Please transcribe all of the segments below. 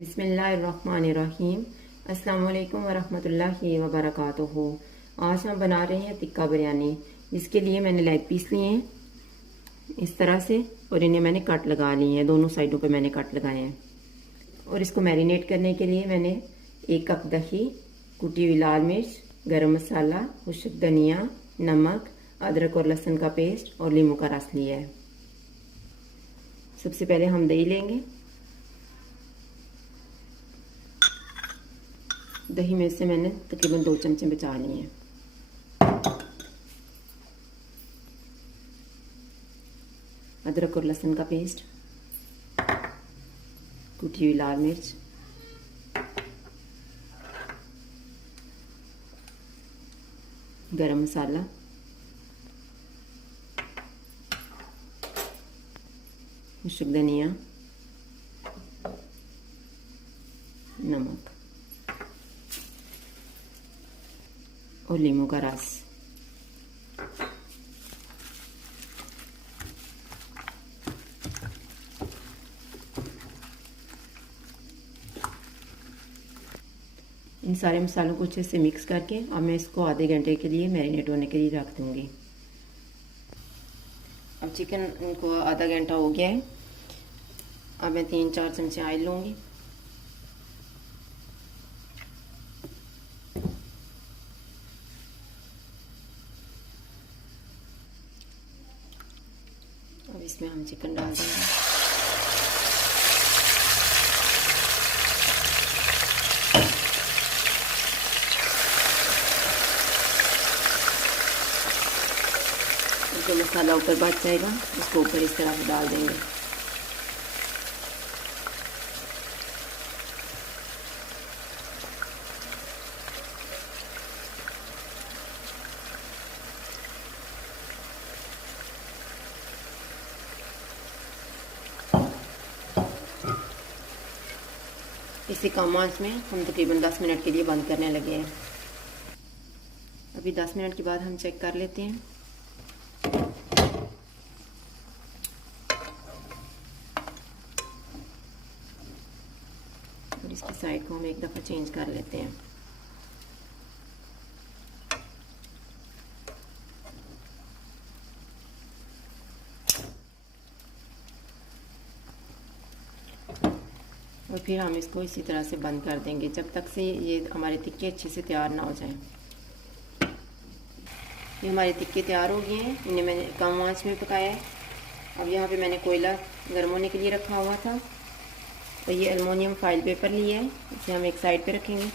बिस्मिल्लाहिर्रहमानिर्रहीम। अस्सलाम वालेकुम वरहमतुल्लाहि वबरकातुहू। आज हम बना रहे हैं टिक्का बिरयानी। इसके लिए मैंने लेग पीस लिए हैं इस तरह से और इन्हें मैंने कट लगा लिए हैं, दोनों साइडों पे मैंने कट लगाए हैं। और इसको मैरिनेट करने के लिए मैंने 1 कप दही, कुटी हुई लाल मिर्च, गरम मसाला, खुश्क धनिया, नमक, अदरक और लहसुन का पेस्ट और नींबू का रस लिया है। सबसे पहले हम दही लेंगे। दही में से मैंने तकरीबन 2 चमचे बचा लिए हैं। अदरक और लहसुन का पेस्ट, कुटी हुई लाल मिर्च, गरम मसाला, खुश्क धनिया, नमक और नींबू का रस। इन सारे मसालों को अच्छे से मिक्स करके अब मैं इसको आधे घंटे के लिए मैरिनेट होने के लिए रख दूंगी। अब चिकन को आधा घंटा हो गया है। अब मैं 3-4 चमचे ऑयल लूँगी। अब इसमें हम चिकन डाल देंगे। जो मसाला ऊपर बच जाएगा उसको ऊपर इस तरह से डाल देंगे। इसी कम आंच में हम तकरीबन 10 मिनट के लिए बंद करने लगे हैं। अभी 10 मिनट के बाद हम चेक कर लेते हैं। और इसकी साइड को हम एक दफ़ा चेंज कर लेते हैं। और फिर हम इसको इसी तरह से बंद कर देंगे जब तक से ये हमारे टिक्के अच्छे से तैयार ना हो जाएं। ये हमारे टिक्के तैयार हो गए हैं। इन्हें मैंने कम आंच में पकाया है। अब यहाँ पे मैंने कोयला गर्म होने के लिए रखा हुआ था और ये एल्युमिनियम फॉइल पेपर लिया है, इसे हम एक साइड पे रखेंगे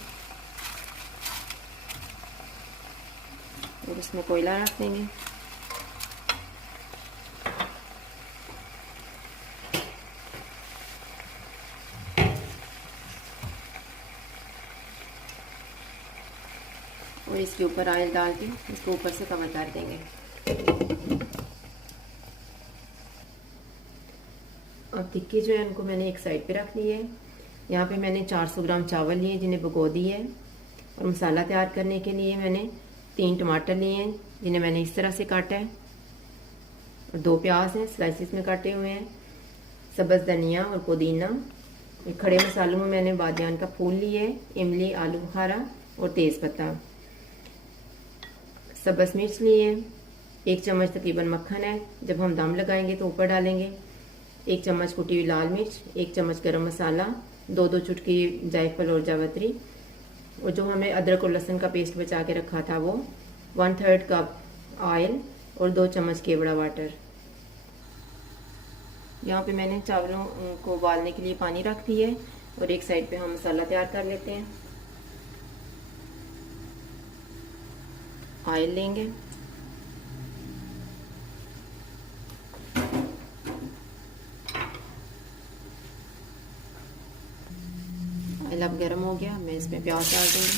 और इसमें कोयला रख देंगे। और इसके ऊपर ऑयल डाल के इसको ऊपर से कवर कर देंगे। अब टिक्के जो है उनको मैंने एक साइड पे रख लिए है। यहाँ पे मैंने 400 ग्राम चावल लिए जिन्हें भिगो दिए है। और मसाला तैयार करने के लिए मैंने 3 टमाटर लिए हैं जिन्हें मैंने इस तरह से काटा है। और 2 प्याज हैं स्लाइसिस में काटे हुए हैं। सब्ज़ धनिया और पुदीना। खड़े मसालों में मैंने बादियान का फूल लिए है, इमली, आलू बुखारा और तेज़पत्ता। सब्ज़ मिर्च लिए हैं। 1 चम्मच तकरीबन मक्खन है, जब हम दम लगाएंगे तो ऊपर डालेंगे। 1 चम्मच कुटी हुई लाल मिर्च, 1 चम्मच गरम मसाला, 2 चुटकी जायफल और जावित्री। और जो हमें अदरक और लहसुन का पेस्ट बचा के रखा था वो 1/3 कप ऑयल और 2 चम्मच केवड़ा वाटर। यहाँ पे मैंने चावलों को उबालने के लिए पानी रख दिया है और एक साइड पे हम मसाला तैयार कर लेते हैं। ऑयल लेंगे, ऑयल अब गर्म हो गया, मैं इसमें प्याज डाल दूंगी।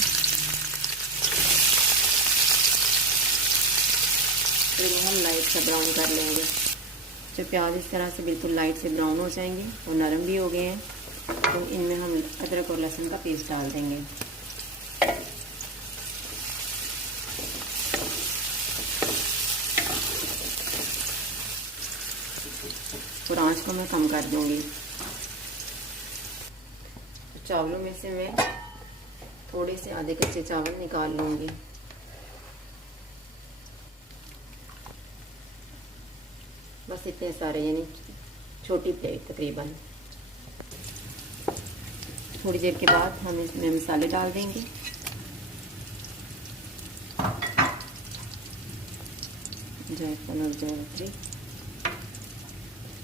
फिर हम लाइट सा ब्राउन कर लेंगे। जब प्याज इस तरह से बिल्कुल लाइट से ब्राउन हो जाएंगे और नरम भी हो गए हैं तो इनमें हम अदरक और लहसुन का पेस्ट डाल देंगे। और आंच को मैं कम कर दूंगी। चावलों में से मैं थोड़े से आधे कच्चे चावल निकाल लूँगी। बस इतने सारे, यानी छोटी प्लेट तकरीबन। थोड़ी देर के बाद हम इसमें मसाले डाल देंगे। जायफल और जावित्री,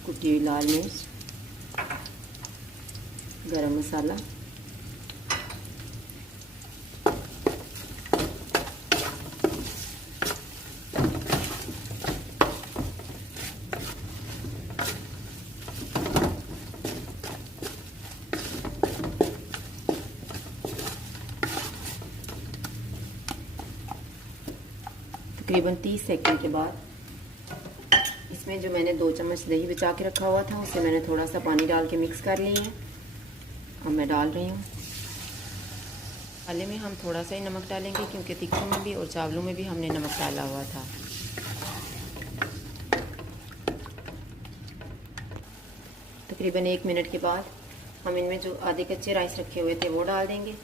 कुटी हुई लाल मिर्च, गरम मसाला, तकरीबन 30 सेकंड के बाद इसमें जो मैंने 2 चम्मच दही बचा के रखा हुआ था, उससे मैंने थोड़ा सा पानी डाल के मिक्स कर ली है। अब मैं डाल रही हूँ। मसाले में हम थोड़ा सा ही नमक डालेंगे क्योंकि तिक्कों में भी और चावलों में भी हमने नमक डाला हुआ था। तकरीबन 1 मिनट के बाद हम इनमें जो आधे कच्चे राइस रखे हुए थे वो डाल देंगे।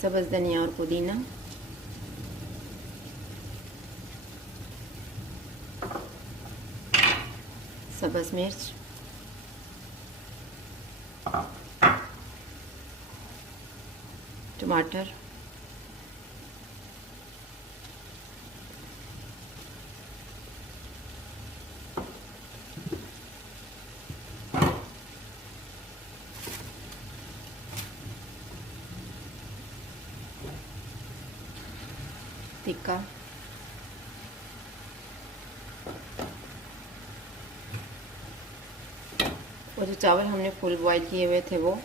सब्ज़ धनिया और पुदीना, सब्ज़ मिर्च, टमाटर, टिक्का, और जो चावल हमने फुल बॉईल किए हुए थे वो,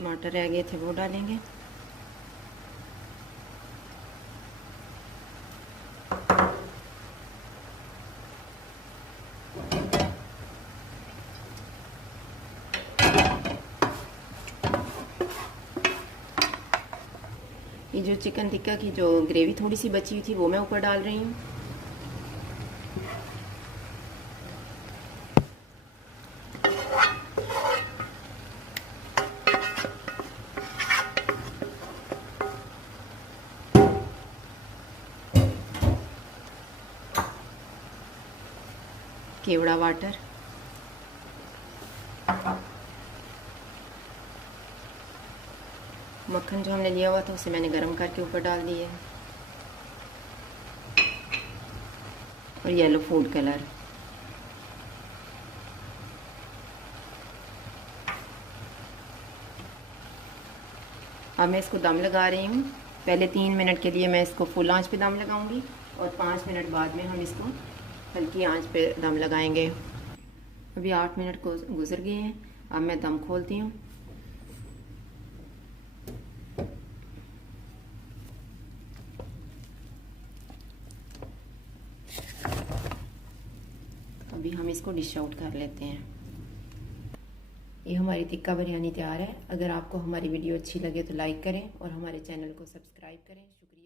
टमाटर रह गए थे वो डालेंगे। ये जो चिकन टिक्का की जो ग्रेवी थोड़ी सी बची हुई थी वो मैं ऊपर डाल रही हूँ। केवड़ा वाटर, मक्खन जो हमने लिया हुआ था उसे मैंने गरम करके ऊपर डाल दिया है, और येलो फूड कलर। अब मैं इसको दम लगा रही हूँ। पहले 3 मिनट के लिए मैं इसको फुल आंच पे दम लगाऊंगी और 5 मिनट बाद में हम इसको हल्की आंच पे दम लगाएंगे। अभी 8 मिनट को गुजर गए हैं। अब मैं दम खोलती हूँ। अभी हम इसको डिश आउट कर लेते हैं। ये हमारी टिक्का बिरयानी तैयार है। अगर आपको हमारी वीडियो अच्छी लगे तो लाइक करें और हमारे चैनल को सब्सक्राइब करें। शुक्रिया।